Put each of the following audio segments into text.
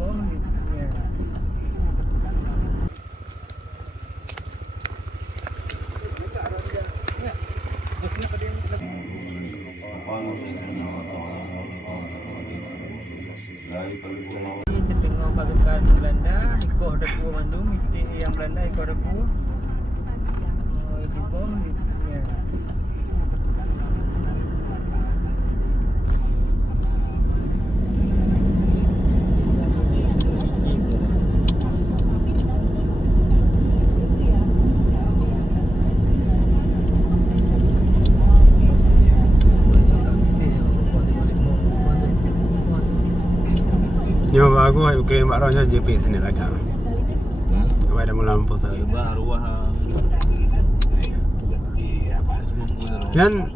bawah ya. Setengah pasukan Belanda ikut ada kuah Bandung, yang Belanda ikut ada kuah di bawah ya. Yo bagus ay ukay maronya GPS ni lagi. Kau ada mula lampu saya. Baru wah. Yan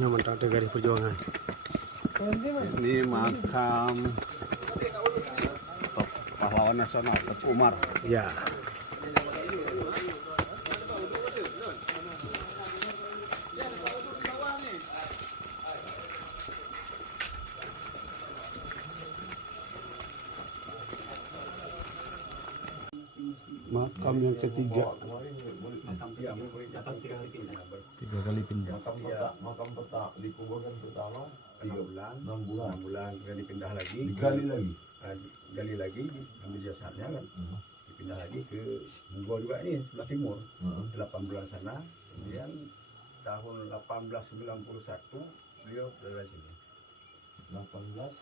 ini mentang garis perjuangan. Ini makam pahlawan nasional Teguh Umar. Ya. Makam yang ketiga. Tiga kali pindah. Makam pertama dikuburkan pertama 3 bulan, 6 bulan kemudian dipindah lagi, gali lagi ambil jasadnya kan, dipindah lagi ke Mugo juga ini sebelah timur, 8 bulan sana, kemudian tahun 1891 beliau berada di sini. 1891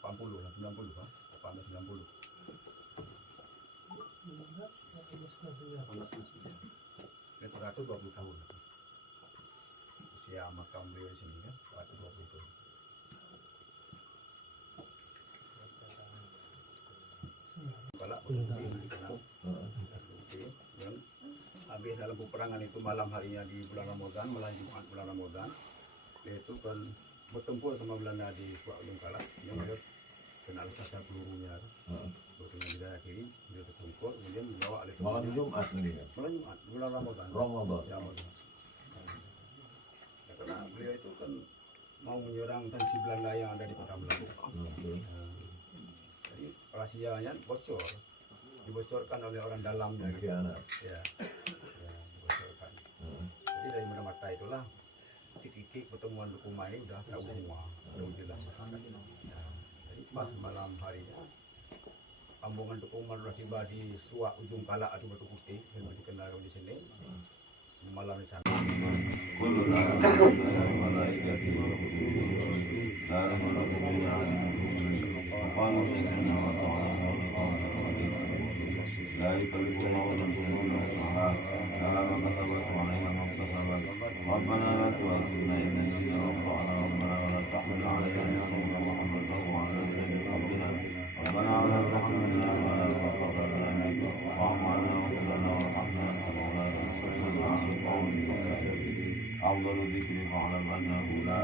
80 lah 90 kan 1890 120 tahun usia makam beliau di sini kan 120 tahun. Kalau yang habis dalam peperangan itu malam harinya di bulan Ramadan, malam Jumat bulan Ramadan, itu kan bertempur sama Belanda di Ujung Kalak, yang ada kena sasar pelurunya, pelurunya di daerah kiri, dia tertungkur, kemudian dibawa oleh malam Jumat ini kan? Malam Jumat bulan Ramadan. Ya, Ramadan. Ya, karena beliau itu kan mau menyerang tensi Belanda yang ada di kota Belanda. Jadi rahasianya bocor, dibocorkan oleh orang dalam dari ya, dibocorkan. Jadi dari mata itulah titik-titik pertemuan Lukuma ini udah tahu semua, udah jelas. Jadi pas malam harinya, rombongan Lukuma sudah tiba di Suak Ujung Kalak atau Batu Putih yang dikenal di sini. Malam di sana. ربنا لا تؤاخذنا إن نسينا وأخطأنا ربنا ولا تحمل علينا إصرا كما حملته على الذين من قبلنا ربنا ولا تحملنا ما لا طاقة لنا به واعف عنا واغفر لنا وارحمنا أنت مولانا فانصرنا على القوم الكافرين أفضل الذكر فاعلم أنه لا